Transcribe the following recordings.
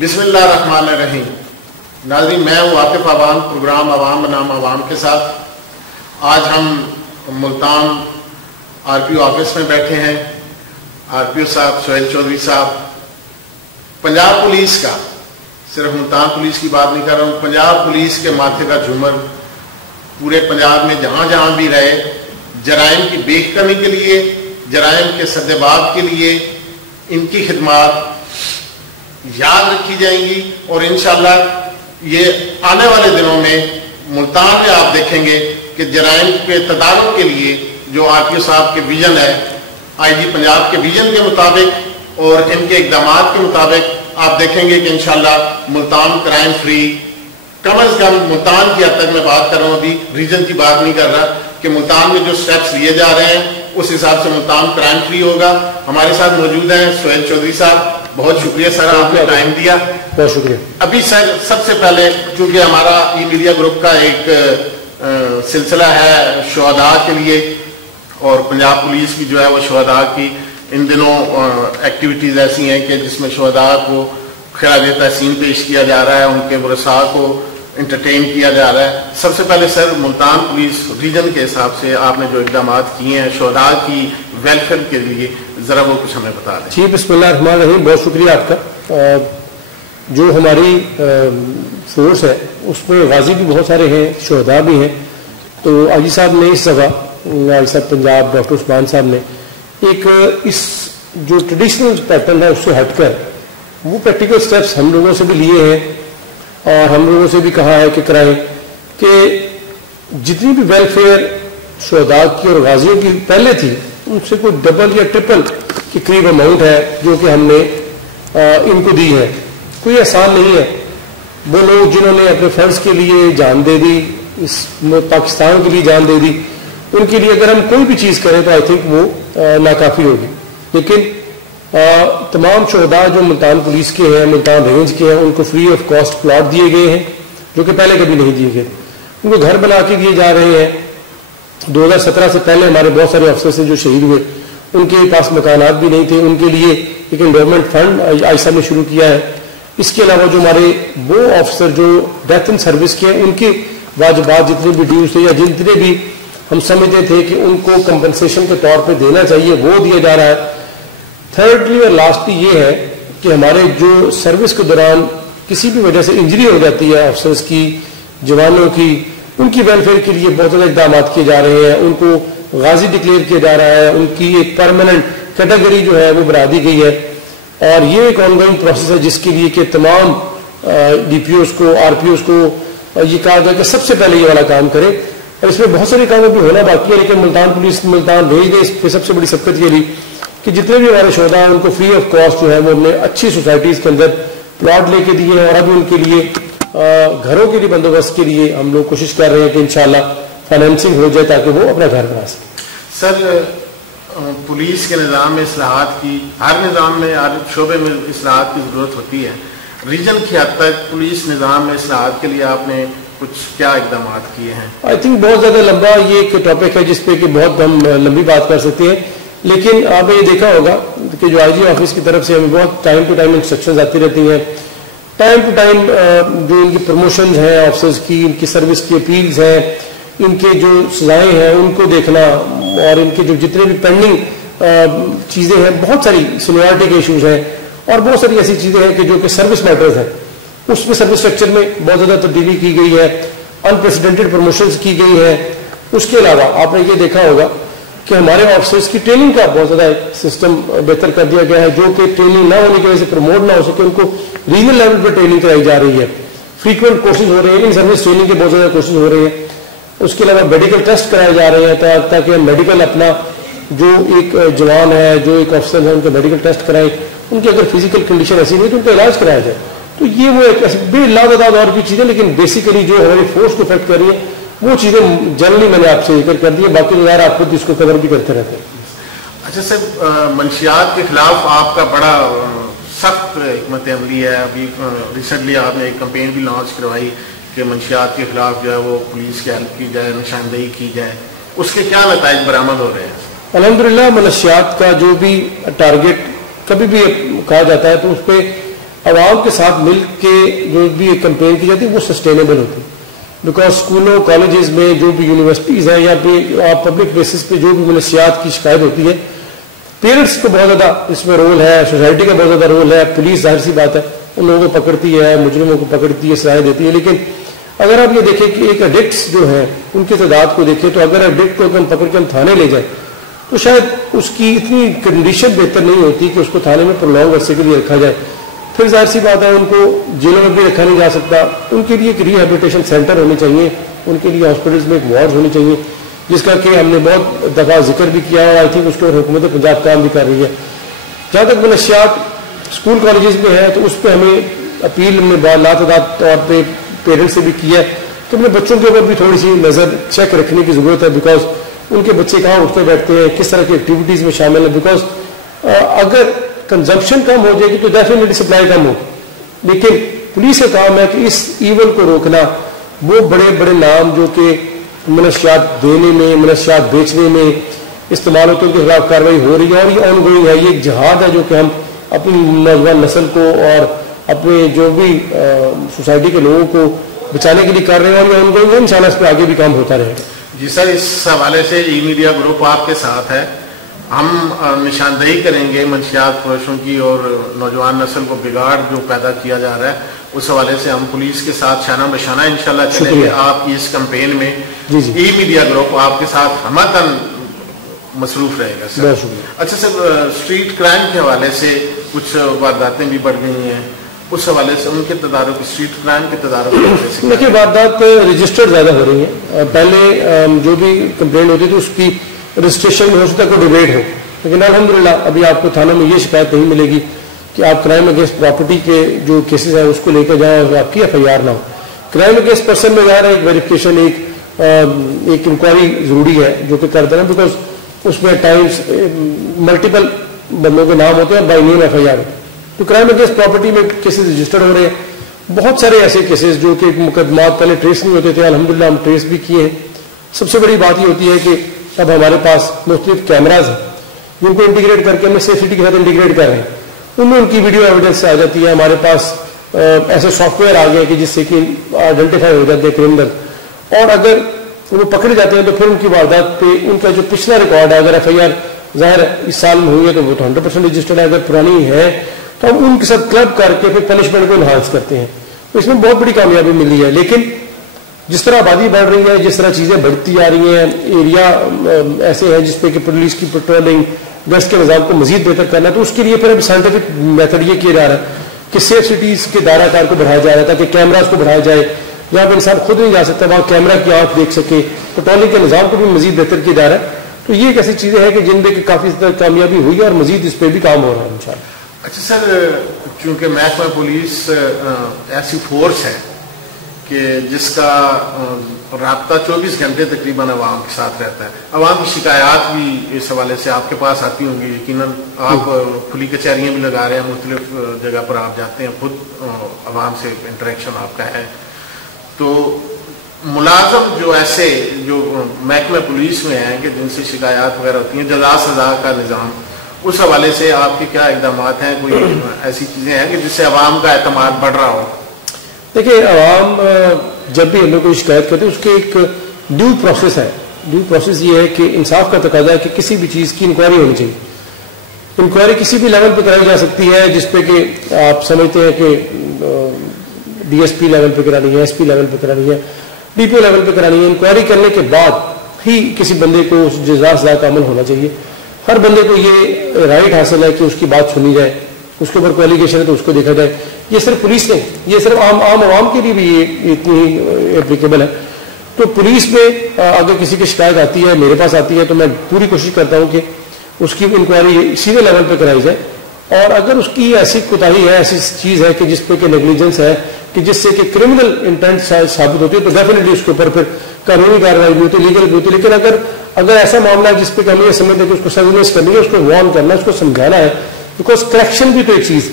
بسم اللہ الرحمن الرحیم. ناظرین، میں ہوں عاطف عوام، پروگرام عوام بنام عوام کے ساتھ. آج ہم Multan R P O office میں بیٹھے ہیں. آر پی او صاحب سہیل چودھری صاحب، پنجاب پولیس کا، صرف ملتان پولیس کی بات نہیں کر رہا ہوں، پنجاب پولیس کے ماتھے کا جھومر پورے پنجاب میں جہاں جہاں بھی رہے، جرائم کی بیک کمی کے لیے، جرائم کے سدباب کے لیے ان کی خدمات یاد رکھی جائیں گی. اور انشاءاللہ یہ آنے والے دنوں میں ملتان میں آپ دیکھیں گے کہ جرائم کے تدارک کے لیے جو آر پی او صاحب کے ویژن ہے، آئی جی پنجاب کے ویژن کے مطابق اور ان کے اقدامات کے مطابق آپ دیکھیں گے کہ انشاءاللہ ملتان کرائم فری، کم از کم ملتان کی حد تک میں بات کر رہا ہوں، ابھی ریجن کی بات نہیں کر رہا، کہ ملتان میں جو سٹیپس لیے جا رہے ہیں اس حساب سے ملتان کرائم فری ہوگا. ہمارے ساتھ موجود ہیں سہیل چودھری صاحب. بہت شکریہ سر، آپ نے ٹائم دیا. بہت شکریہ. ابھی سر سب سے پہلے چونکہ ہمارا ای میڈیا گروپ کا ایک سلسلہ ہے شہداء کے لیے، اور پنجاب پولیس بھی جو ہے وہ شہداء کی ان دنوں ایکٹیویٹیز ایسی ہیں کہ جس میں شہداء کو خراج تحسین پیش کیا جا رہا ہے، ان کے ورثاء کو انٹرٹین کیا جا رہا ہے. سب سے پہلے سر ملتان پولیس ریجن کے حساب سے آپ نے جو اقدامات کیے ہیں شہداء کی ویلفیئر کے لیے، ذرا وہ کچھ ہمیں بتا دیں. جی، بسم اللہ الرحمن الرحیم. بہت شکریہ آپ کا. جو ہماری فورس ہے اس میں غازی بھی بہت سارے ہیں، شہداء بھی ہیں. تو آجی صاحب نے اس جگہ، آجی صاحب پنجاب، ڈاکٹر عثمان صاحب نے ایک اس جو ٹریڈیشنل پیٹرن ہے اس سے ہٹ کر وہ پریکٹیکل سٹیپس ہم لوگوں سے بھی لیے ہیں، اور ہم لوگوں سے بھی کہا ہے کہ کرائیں کہ جتنی بھی ویلفیئر شہداء کی اور غازیوں کی پہلے تھی ان سے کوئی ڈبل یا ٹرپل کے قریب اماؤنٹ ہے جو کہ ہم نے ان کو دی ہے. کوئی آسان نہیں ہے. وہ لوگ جنہوں نے اپنے فرض کے لیے جان دے دی، اس پاکستان کے لیے جان دے دی، ان کے لیے اگر ہم کوئی بھی چیز کریں تو آئی تھنک وہ ناکافی ہوگی. لیکن تمام شہداء جو ملتان پولیس کے ہیں، ملتان رینج کے ہیں، ان کو فری آف کاسٹ پلاٹ دیے گئے ہیں جو کہ پہلے کبھی نہیں دیے گئے. ان کو گھر بنا کے دیے جا رہے ہیں. 2017 سے پہلے ہمارے بہت سارے افسر سے جو شہید ہوئے ان کے پاس مکانات بھی نہیں تھے، ان کے لیے ایک انڈورمنٹ فنڈ آئیسا نے شروع کیا ہے. اس کے علاوہ جو ہمارے وہ افسر جو ڈیتھ ان سروس کے ہیں ان کے واجبات جتنے بھی ڈیوز تھے یا جتنے بھی ہم سمجھتے تھے کہ ان کو کمپنسیشن کے طور پہ دینا چاہیے وہ دیا جا رہا ہے. تھرڈلی اور لاسٹلی یہ ہے کہ ہمارے جو سروس کے دوران کسی بھی وجہ سے انجری ہو جاتی ہے افسرز کی، جوانوں کی، ان کی ویلفیئر کے لیے بہت زیادہ اقدامات کیے جا رہے ہیں. ان کو غازی ڈکلیئر کیا جا رہا ہے، ان کی ایک پرماننٹ کیٹیگری جو ہے وہ بنا دی گئی ہے. اور یہ ایک آن گوئنگ پروسیس ہے جس کے لیے کہ تمام ڈی پی اوز کو، آر پی اوز کو یہ کہا گیا کہ سب سے پہلے یہ والا کام کرے. اور اس میں بہت سارے کام بھی ہونا باقی ہے، لیکن ملتان پولیس ملتان بھیج گئی. اس پہ سب سے بڑی سبقت یہ رہی کہ جتنے بھی ہمارے شہداء ہیں ان کو فری آف کاسٹ جو ہے وہ ہم نے اچھی سوسائٹیز کے اندر پلاٹ لے کے دیے ہیں. اور ابھی ان کے لیے گھروں کے لیے بندوبست کے لیے ہم لوگ کوشش کر رہے ہیں کہ انشاءاللہ فائنینسنگ ہو جائے تاکہ وہ اپنا گھر بنا سکیں. سر پولیس کے نظام میں اصلاحات کی، ہر نظام میں ہر شعبے میں اصلاحات کی ضرورت ہوتی ہے. ریجن کی حد تک پولیس نظام میں اصلاحات کے لیے آپ نے کچھ کیا اقدامات کیے ہیں؟ آئی تھنک بہت زیادہ لمبا یہ ایک ٹاپک ہے جس پہ کہ بہت ہم لمبی بات کر سکتے ہیں. لیکن آپ نے یہ دیکھا ہوگا کہ جو آئی جی آفس کی طرف سے ہمیں بہت ٹائم ٹو ٹائم انسٹرکشنز آتی رہتی ہیں. ٹائم ٹو ٹائم جو ان کی پروموشنز ہیں آفسرز کی، ان کی سروس کی اپیلز ہیں، ان کے جو سزائیں ہیں ان کو دیکھنا، اور ان کے جو جتنے بھی پینڈنگ چیزیں ہیں، بہت ساری سینیورٹی کے ایشوز ہیں اور بہت ساری ایسی چیزیں ہیں کہ جو کہ سروس میٹرز ہیں، اس میں سروس اسٹرکچر میں بہت زیادہ تبدیلی کی گئی ہے، انپریسیڈنٹڈ پروموشنز کی گئی ہیں. اس کے علاوہ آپ نے یہ دیکھا ہوگا کہ ہمارے آفسرز کی ٹریننگ کا بہت زیادہ سسٹم بہتر کر دیا گیا ہے، جو کہ ٹریننگ نہ ہونے کی وجہ سے پروموٹ نہ ہو سکے ان کو ریجنل لیول پہ ٹریننگ کرائی جا رہی ہے. فریکوینٹ کورسز ہو رہے ہیں، ان سروس ٹریننگ کے بہت زیادہ کورسز ہو رہے ہیں. اس کے علاوہ میڈیکل ٹیسٹ کرائے جا رہے ہیں تاکہ میڈیکل اپنا جو ایک جوان ہے، جو ایک افسر ہے، ان کا میڈیکل ٹیسٹ کرائیں. ان کی اگر فزیکل کنڈیشن ایسی نہیں تو ان کا علاج کرایا جائے. تو یہ وہ ایک بے لاتعداد اور بھی چیزیں، لیکن بیسیکلی جو ہماری فورس کو افیکٹ کر رہی ہے وہ چیزیں جنرلی میں نے آپ سے ذکر کر دی ہے. باقی ظاہر آپ خود اس کو کور بھی کرتے رہتے ہیں. اچھا سر، منشیات کے خلاف آپ کا بڑا سخت حکمت عملی ہے. ابھی ریسنٹلی آپ نے ایک کمپین بھی لانچ کروائی کہ منشیات کے خلاف جو ہے وہ پولیس کی ہیلپ کی جائے، نشاندہی کی جائے. اس کے کیا نتائج برآمد ہو رہے ہیں؟ الحمدللہ منشیات کا جو بھی ٹارگیٹ کبھی بھی کہا جاتا ہے تو اس پہ عوام کے ساتھ مل کے جو بھی ایک کمپین کی جاتی ہے وہ سسٹینیبل ہوتی ہے. بیکاز اسکولوں کالجز میں جو بھی یونیورسٹیز ہیں یا پبلک بیسس پہ جو بھی منشیات کی شکایت ہوتی ہے, پیرنٹس کو بہت زیادہ اس میں رول ہے, سوسائٹی کا بہت زیادہ رول ہے, پولیس ظاہر سی بات ہے ان لوگوں کو پکڑتی ہے, مجرموں کو پکڑتی ہے, سزائیں دیتی ہے. لیکن اگر آپ یہ دیکھیں کہ ایک ایڈکٹس جو ہیں ان کی تعداد کو دیکھیں تو اگر ایڈکٹ کو ہم پکڑ کے ہم تھانے لے جائیں تو شاید اس کی اتنی کنڈیشن بہتر نہیں ہوتی کہ اس کو تھانے میں پرولونگ عرصے کے لیے رکھا جائے. پھر ظاہر سی بات ہے ان کو جیلوں میں بھی رکھا نہیں جا سکتا, ان کے لیے ایک ریہیبلیٹیشن سینٹر ہونے چاہیے, ان کے لیے ہاسپٹلز میں ایک وارڈ ہونی چاہیے, جس کا کہ ہم نے بہت دفعہ ذکر بھی کیا اور آئی تھنک اس کے اوپر حکومت پنجاب کام بھی کر رہی ہے. جہاں تک منشیات اسکول کالجز میں ہے تو اس پہ ہمیں اپیل ہم نے لاتعداد طور پہ پیرنٹس سے بھی کیا ہے کہ اپنے بچوں کے اوپر بھی تھوڑی سی نظر چیک رکھنے کی ضرورت ہے. بیکاز ان کے بچے کہاں اٹھتے بیٹھتے ہیں, کس طرح کی ایکٹیویٹیز میں شامل ہیں. بیکاز اگر کنزمپشن کم ہو جائے گی تو ڈیفینیٹلی سپلائی کم ہوگی. لیکن پولیس کا کام ہے کہ اس ایون کو روکنا. وہ بڑے بڑے نام جو کہ منشیات دینے میں, منشیات بیچنے میں استعمال ہوتے ہیں, ان کے خلاف کارروائی ہو رہی ہے اور یہ آن گوئنگ ہے. یہ ایک جہاد ہے جو کہ ہم اپنی نوجوان نسل کو اور اپنے جو بھی سوسائٹی کے لوگوں کو بچانے کے لیے کر رہے ہیں اور یہ آن گوئنگ ہے. انشاءاللہ اس پہ آگے بھی کام ہوتا رہے گا. جی سر, اس حوالے سے ای میڈیا گروپ آپ کے ساتھ ہے. ہم نشاندہی کریں گے منشیات فروشوں کی اور نوجوان نسل کو بگاڑ جو پیدا کیا جا رہا ہے اس حوالے سے ہم پولیس کے ساتھ شانہ بشانہ انشاءاللہ چلیں گے. آپ کی اس کمپین میں ای میڈیا گروپ آپ کے ساتھ ہمتن مصروف رہے گا سر. اچھا سر, اسٹریٹ کرائم کے حوالے سے کچھ وارداتیں بھی بڑھ گئی ہیں, اس حوالے سے ان کے تدارک, اسٹریٹ کرائم کے تدارک دیکھیے واردات رجسٹرڈ زیادہ ہو رہی ہیں. پہلے جو بھی کمپلین ہوتی تھی اس کی رجسٹریشن میں ہو سکتا ہے کوئی ڈیبیٹ ہو, لیکن الحمدللہ ابھی آپ کو تھانوں میں یہ شکایت نہیں ملے گی کہ آپ کرائم اگینسٹ پراپرٹی کے جو کیسز ہیں اس کو لے کر جائیں اور آپ کی ایف آئی آر نہ ہو. کرائم اگینسٹ پرسن میں ظاہر ہے ایک ویریفیکیشن, ایک انکوائری ضروری ہے جو کہ کرتے ہیں. بیکاز اس میں ٹائمس ملٹیپل بندوں کے نام ہوتے ہیں, بائی نیم ایف آئی آر. تو کرائم اگینسٹ پراپرٹی میں کیسز رجسٹرڈ ہو رہے ہیں. بہت سارے ایسے کیسز جو کہ مقدمات پہلے ٹریس نہیں ہوتے تھے, الحمدللہ ہم ٹریس بھی کیے ہیں. سب سے بڑی بات یہ ہوتی ہے کہ اب ہمارے پاس مختلف کیمراز ہیں جن کو انٹیگریٹ کر کے ہم سیفٹی کے ساتھ انٹیگریٹ کر رہے ہیں. ان میں ان کی ویڈیو ایویڈنس آ جاتی ہے. ہمارے پاس ایسے سافٹ ویئر آ گئے کہ جس سے کہ آئیڈینٹیفائی ہو جاتے ہیں کرمنل, اور اگر وہ پکڑے جاتے ہیں تو پھر ان کی واردات پہ ان کا جو پچھلا ریکارڈ ہے, اگر ایف آئی آر ظاہر اس سال میں ہوئی ہے تو وہ تو 100% رجسٹرڈ ہے, اگر پرانی ہے تو ہم ان کے ساتھ کلب کر کے پھر پنشمنٹ کو انہانس کرتے ہیں. تو اس میں بہت بڑی کامیابی ملی ہے. لیکن جس طرح آبادی بڑھ رہی ہے, جس طرح چیزیں بڑھتی آ رہی ہیں, ایریا ایسے ہیں جس پہ کہ پولیس کی پیٹرولنگ, گشت کے نظام کو مزید بہتر کرنا ہے, تو اس کے لیے پھر اب سائنٹیفک میتھڈ یہ کیا جا رہا ہے کہ سیف سٹیز کے دائرہ کار کو بڑھایا جا رہا ہے تاکہ کیمراز کو بڑھایا جائے. جہاں پہ انسان خود نہیں جا سکتا وہاں کیمرہ کی آنکھ دیکھ سکے. پیٹرولنگ کے نظام کو بھی مزید بہتر کیا جا رہا ہے. تو یہ ایک ایسی چیزیں ہیں کہ جن میں کافی کامیابی ہوئی ہے اور مزید اس پہ بھی کام ہو رہا ہے انشاءاللہ. اچھا سر, چونکہ محکمہ پولیس ایسی فورس ہے کہ جس کا رابطہ 24 گھنٹے تقریباً عوام کے ساتھ رہتا ہے, عوام کی شکایات بھی اس حوالے سے آپ کے پاس آتی ہوں گی یقیناً. آپ کھلی کچہریاں بھی لگا رہے ہیں, مختلف جگہ پر آپ جاتے ہیں, خود عوام سے انٹریکشن آپ کا ہے. تو ملازم جو ایسے جو محکمہ پولیس میں ہیں کہ جن سے شکایات وغیرہ ہوتی ہیں, جزا سزا کا نظام, اس حوالے سے آپ کے کیا اقدامات ہیں؟ کوئی ایسی چیزیں ہیں کہ جس سے عوام کا اعتماد بڑھ رہا ہو؟ دیکھیے, عوام جب بھی ہمیں کوئی شکایت کرتے ہیں اس کے ایک ڈیو پروسیس ہے. ڈیو پروسیس یہ ہے کہ انصاف کا تقاضا ہے کہ کسی بھی چیز کی انکوائری ہونی چاہیے. انکوائری کسی بھی لیول پہ کرائی جا سکتی ہے جس پہ کہ آپ سمجھتے ہیں کہ ڈی ایس پی لیول پہ کرانی ہے, ایس پی لیول پہ کرانی ہے, ڈی پی او لیول پہ کرانی ہے. انکوائری کرنے کے بعد ہی کسی بندے کو جزا سزا کا عمل ہونا چاہیے. ہر بندے کو یہ رائٹ حاصل ہے کہ اس کی بات سنی جائے, اس کے اوپر کوئی ایلیگیشن ہے تو اس کو دیکھا جائے. یہ صرف پولیس نہیں, یہ صرف عام عوام کے لیے بھی یہ اتنی اپلیکیبل ہے. تو پولیس میں اگر کسی کی شکایت آتی ہے, میرے پاس آتی ہے, تو میں پوری کوشش کرتا ہوں کہ اس کی انکوائری سیدھے لیول پہ کرائی جائے. اور اگر اس کی ایسی کوتاہی ہے, ایسی چیز ہے کہ جس پہ کہ نیگلیجنس ہے کہ جس سے کہ کرمنل انٹینٹ ثابت ہوتی ہے, تو ڈیفینیٹلی اس کے اوپر پھر قانونی کارروائی بھی ہوتی ہے, لیگل بھی ہوتی ہے. لیکن اگر ایسا معاملہ ہے جس پہ کہ ہم یہ سمجھتے ہیں کہ اس کو سروینس کرنی ہے, اس کو وارن کرنا ہے, اس کو سمجھانا ہے, بیکاز کریکشن بھی تو ایک چیز,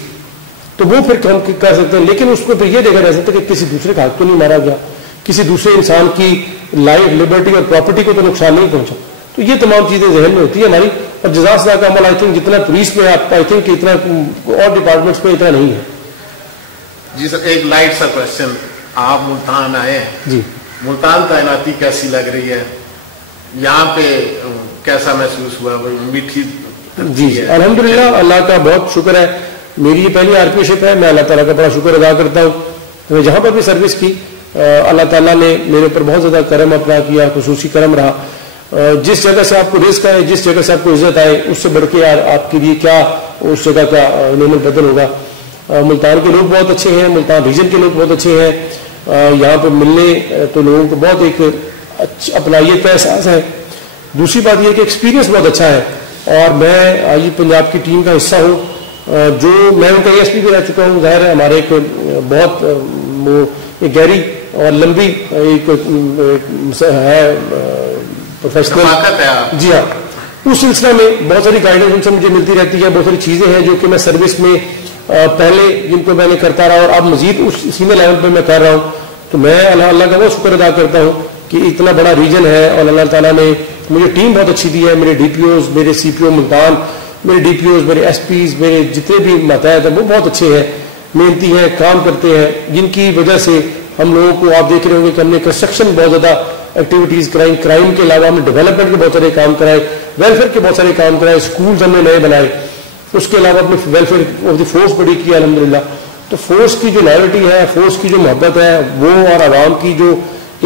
تو وہ پھر ہم کر سکتے ہیں. لیکن اس کو پھر یہ دیکھا جا سکتا ہے کہ کسی دوسرے کا حق تو نہیں مارا گیا, کسی دوسرے انسان کی لائف, لبرٹی اور پراپرٹی کو تو نقصان نہیں پہنچا. تو یہ تمام چیزیں ذہن میں ہوتی ہے ہماری. اور جزا سزا کا عمل آئی تھنک جتنا پولیس میں آئی تھنک اتنا اور ڈپارٹمنٹس میں اتنا نہیں ہے. جی سر، ایک لائٹ سا کوشچن، آپ ملتان آئے ہیں جی، ملتان تعیناتی کیسی لگ رہی ہے؟ یہاں پہ کیسا محسوس ہوا؟ میٹھی جی الحمدللہ اللہ کا بہت شکر ہے. میری یہ پہلی آر پی شپ ہے. میں اللہ تعالیٰ کا بڑا شکر ادا کرتا ہوں. میں جہاں پر بھی سروس کی اللہ تعالیٰ نے میرے اوپر بہت زیادہ کرم اپنا کیا، خصوصی کرم رہا. جس جگہ سے آپ کو رزق آئے، جس جگہ سے آپ کو عزت آئے، اس سے بڑھ کے یار آپ کے لیے کیا اس جگہ کا نعمت بدل ہوگا. ملتان کے لوگ بہت اچھے ہیں، ملتان ریجن کے لوگ بہت اچھے ہیں. یہاں پہ ملنے تو لوگوں کو بہت ایک اپنائیت کا احساس ہے. دوسری بات یہ کہ ایکسپیرینس بہت اچھا ہے. اور میں آج پنجاب کی ٹیم کا حصہ ہوں، جو میں ان کا ایس پی بھی رہ چکا ہوں. ظاہر ہے ہمارے ایک بہت گہری اور لمبی ایک ہے پروفیشنل. جی ہاں، اس سلسلہ میں بہت ساری گائیڈنس ان سے مجھے ملتی رہتی ہے. بہت ساری چیزیں ہیں جو کہ میں سروس میں پہلے جن کو میں نے کرتا رہا اور اب مزید اس سینئر لیول پہ میں کر رہا ہوں. تو میں اللہ کا بہت شکر ادا کرتا ہوں کہ اتنا بڑا ریجن ہے اور اللہ تعالیٰ نے مجھے ٹیم بہت اچھی دی ہے. میرے ڈی پی اوز، میرے سی پی او ملتان، میرے ڈی پی اوز، میرے ایس پیز، میرے جتنے بھی ماتحت ہیں وہ بہت اچھے ہیں، محنتی ہیں، کام کرتے ہیں، جن کی وجہ سے ہم لوگوں کو آپ دیکھ رہے ہوں گے کہ ہم نے کنسٹرکشن بہت زیادہ ایکٹیویٹیز کرائی. کرائم کے علاوہ ہم نے ڈیولپمنٹ کے بہت سارے کام کرائے، ویلفیئر کے بہت سارے کام کرائے، اسکولز ہم نے نئے بنائے. اس کے علاوہ اپنے ویلفیئر آف دی فورس بڑی کی الحمدللہ. تو فورس کی جو لائلٹی ہے، فورس کی جو محبت ہے وہ، اور عوام کی جو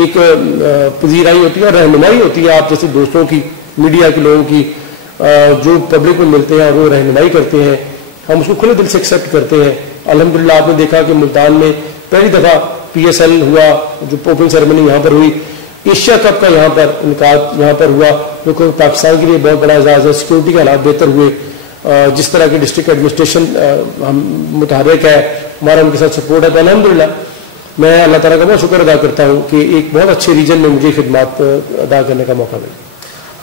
ایک پذیرائی ہوتی ہے اور رہنمائی ہوتی ہے آپ جیسے دوستوں کی، میڈیا کے لوگوں کی، جو پبلک میں ملتے ہیں اور وہ رہنمائی کرتے ہیں، ہم اس کو کھلے دل سے ایکسیپٹ کرتے ہیں. الحمدللہ آپ نے دیکھا کہ ملتان میں پہلی دفعہ پی ایس ایل ہوا، جو اوپننگ سیریمنی یہاں پر ہوئی. ایشیا کپ کا یہاں پر انعقاد یہاں پر ہوا، جو کہ پاکستان کے لیے بہت بڑا اعزاز ہے. سیکورٹی کے حالات بہتر ہوئے. جس طرح کی ڈسٹرکٹ ایڈمنسٹریشن ہم متحرک ہے، ہمارا ان کے ساتھ سپورٹ ہے. تو الحمدللہ میں اللہ تعالیٰ کا بہت شکر ادا کرتا ہوں کہ ایک بہت اچھے ریجن میں مجھے خدمات ادا کرنے کا موقع ملا.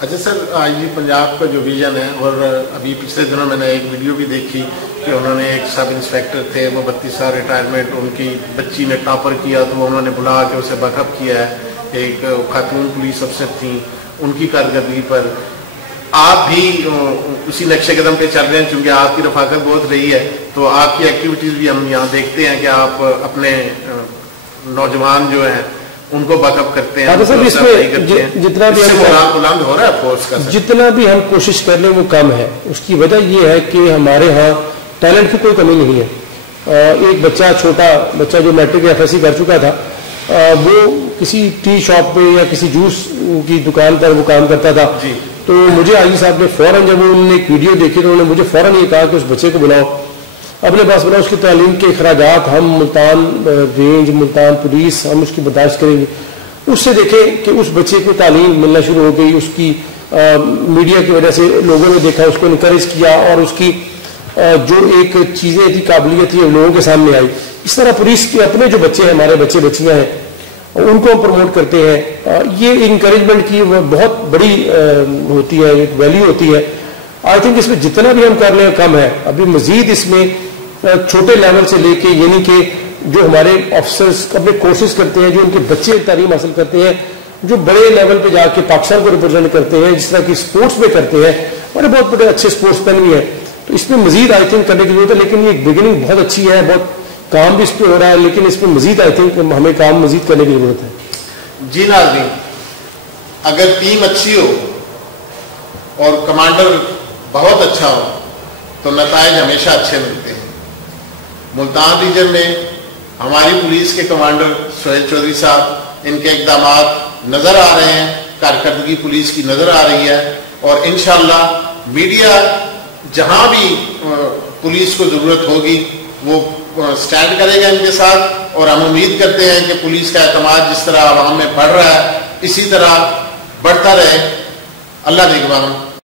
اچھا سر، آئی جی پنجاب کا جو ویژن ہے، اور ابھی پچھلے دنوں میں نے ایک ویڈیو بھی دیکھی کہ انہوں نے ایک سب انسپیکٹر تھے، وہ 32 سال ریٹائرمنٹ، ان کی بچی نے ٹاپر کیا تو انہوں نے بلا کے اسے بیک اپ کیا ہے. ایک خاتون پولیس افسر تھیں، ان کی کارکردگی پر آپ بھی اسی نقشے قدم پہ چل رہے ہیں. چونکہ آپ کی رفاقت بہت رہی ہے تو آپ کی ایکٹیویٹیز بھی ہم یہاں دیکھتے ہیں کہ آپ اپنے نوجوان جو ہیں ان کو بیک اپ کرتے ہیں. اس میں جتنا بھی ہو رہا ہے فورس کا، جتنا بھی ہم کوشش کر لیں وہ کم ہے. اس کی وجہ یہ ہے کہ ہمارے ہاں ٹیلنٹ کی کوئی کمی نہیں ہے. ایک بچہ، چھوٹا بچہ جو میٹرک ایف ایس سی کر چکا تھا، وہ کسی ٹی شاپ پہ یا کسی جوس کی دکان پر وہ کام کرتا تھا. تو مجھے آئی صاحب نے فوراً، جب انہوں نے ایک ویڈیو دیکھی تو انہوں نے مجھے فوراً یہ کہا کہ اس بچے کو بلاؤ، اپنے پاس بلاؤ، اس کی تعلیم کے اخراجات ہم ملتان رینج، ملتان پولیس ہم اس کی برداشت کریں گے. اس سے دیکھیں کہ اس بچے کو تعلیم ملنا شروع ہو گئی. اس کی میڈیا کی وجہ سے لوگوں نے دیکھا، اس کو انکریج کیا اور اس کی جو ایک چیزیں تھی، قابلیت تھی، لوگوں کے سامنے آئی. اس طرح پولیس کے اپنے جو بچے ہیں، ہمارے بچے بچیاں ہیں، ان کو ہم پروموٹ کرتے ہیں. یہ انکریجمنٹ کی بہت بڑی ہوتی ہے، ایک ویلیو ہوتی ہے. آئی تھنک اس میں جتنا بھی ہم کر لیں کم ہے. ابھی مزید اس میں چھوٹے لیول سے لے کے، یعنی کہ جو ہمارے آفیسرز اپنے کورسز کرتے ہیں، جو ان کے بچے تعلیم حاصل کرتے ہیں، جو بڑے لیول پہ جا کے پاکستان کو ریپرزینٹ کرتے ہیں، جس طرح کی اسپورٹس میں کرتے ہیں، اور بہت بڑے اچھے اسپورٹس مین بھی ہیں. تو اس میں مزید آئی تھنک کرنے کی ضرورت ہے. لیکن یہ بگننگ بہت اچھی ہے، بہت کام بھی اس پہ ہو رہا ہے، لیکن اس میں مزید آئی تھنک ہمیں کام مزید کرنے کی ضرورت ہے. جی ناظرین، اگر ٹیم اچھی ہو اور کمانڈر بہت اچھا ہو تو نتائج ہمیشہ اچھے ملتے ہیں. ملتان ریجن میں ہماری پولیس کے کمانڈر سہیل چودھری صاحب، ان کے اقدامات نظر آ رہے ہیں، کارکردگی پولیس کی نظر آ رہی ہے. اور انشاءاللہ میڈیا جہاں بھی پولیس کو ضرورت ہوگی وہ سٹینڈ کرے گا ان کے ساتھ. اور ہم امید کرتے ہیں کہ پولیس کا اعتماد جس طرح عوام میں بڑھ رہا ہے اسی طرح بڑھتا رہے. اللہ نگہبان.